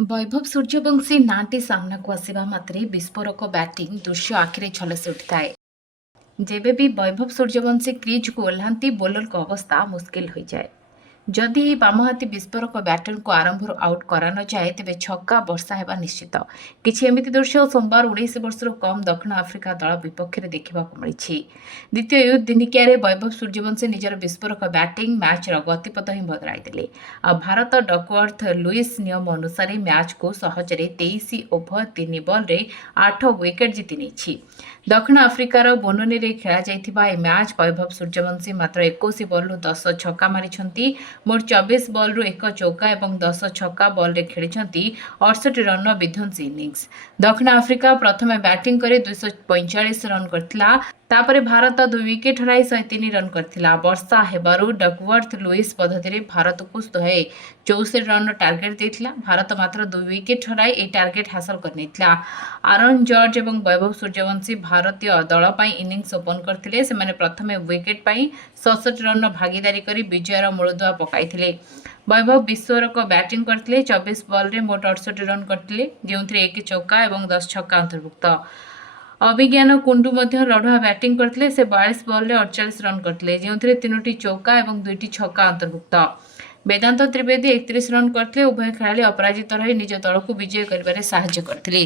वैभव सूर्यवंशी नाटी सामना को आसवा मात्रे विस्फोरक बैटिंग दृश्य आखिरे झलसी उठिए। जेबे भी वैभव सूर्यवंशी क्रिज को ओह्लांती बोलर को अवस्था मुस्किल हो जाए। जदि यह बामहाती विस्फोरक बैटर को आरंभ आउट करा न जाए तेज छक्का वर्षा होगा निश्चित। किछि एमिति दृश्य सोमवार 19 वर्ष कम दक्षिण आफ्रिका दल विपक्ष में देखा मिली। द्वितीय दिनिकिया वैभव सूर्यवंशी निजर विस्फोरक बैटिंग मैचर गतिपथ ही बदलाई। भारत डकवर्थ लुईस नियम अनुसार मैच को सहजरे 23 ओभर 3 बॉल 8 विकेट जीति नहीं। दक्षिण आफ्रिकार बोनोनी में खेला जाइथिबा ए मैच वैभव सूर्यवंशी मात्र 21 बॉल 10 छक्का मारिछंती। मोट 24 बॉल 1 चौका और 10 छक्का बॉल रे खेली 68 रन विध्वंसी इनिंग्स। दक्षिण आफ्रिका प्रथम बैटिंग करे 245 रन करथिला। तापरे भारत 2 विकेट हराई 103 रन करथिला। वर्षा हेबारु डकवर्थ लुईस पद्धति भारत को 164 रन टार्गेट देथिला। भारत मात्र 2 विकेट हराई ए टार्गेट हासिल करनेथिला। आरन जॉर्ज और वैभव सूर्यवंशी भारतीय दल पई इनिंग्स ओपन करथिले। सेमाने प्रथमे विकेट पई 67 रन भागीदारी करी विजयर मूलदुआ पकाइथिले। वैभव विस्फोरक बैटिंग करथिले। 24 बॉल रे मोट 68 रन करथिले, जेउथिरे 1 चौका और 10 छक्का अंतर्भुक्त। अभिज्ञान कुंडू लड़ुआ बैटिंग करथिले। से 42 बॉल रे 48 रन करथिले, जेउथिरे 3टी चौका और 2टी छक्का अंतर्भुक्त। वेदांत त्रिवेदी 31 रन करथिले। उभय खेलाड़ी अपराजित रही निज दल को विजय करिबारे साहाय्य करथिले।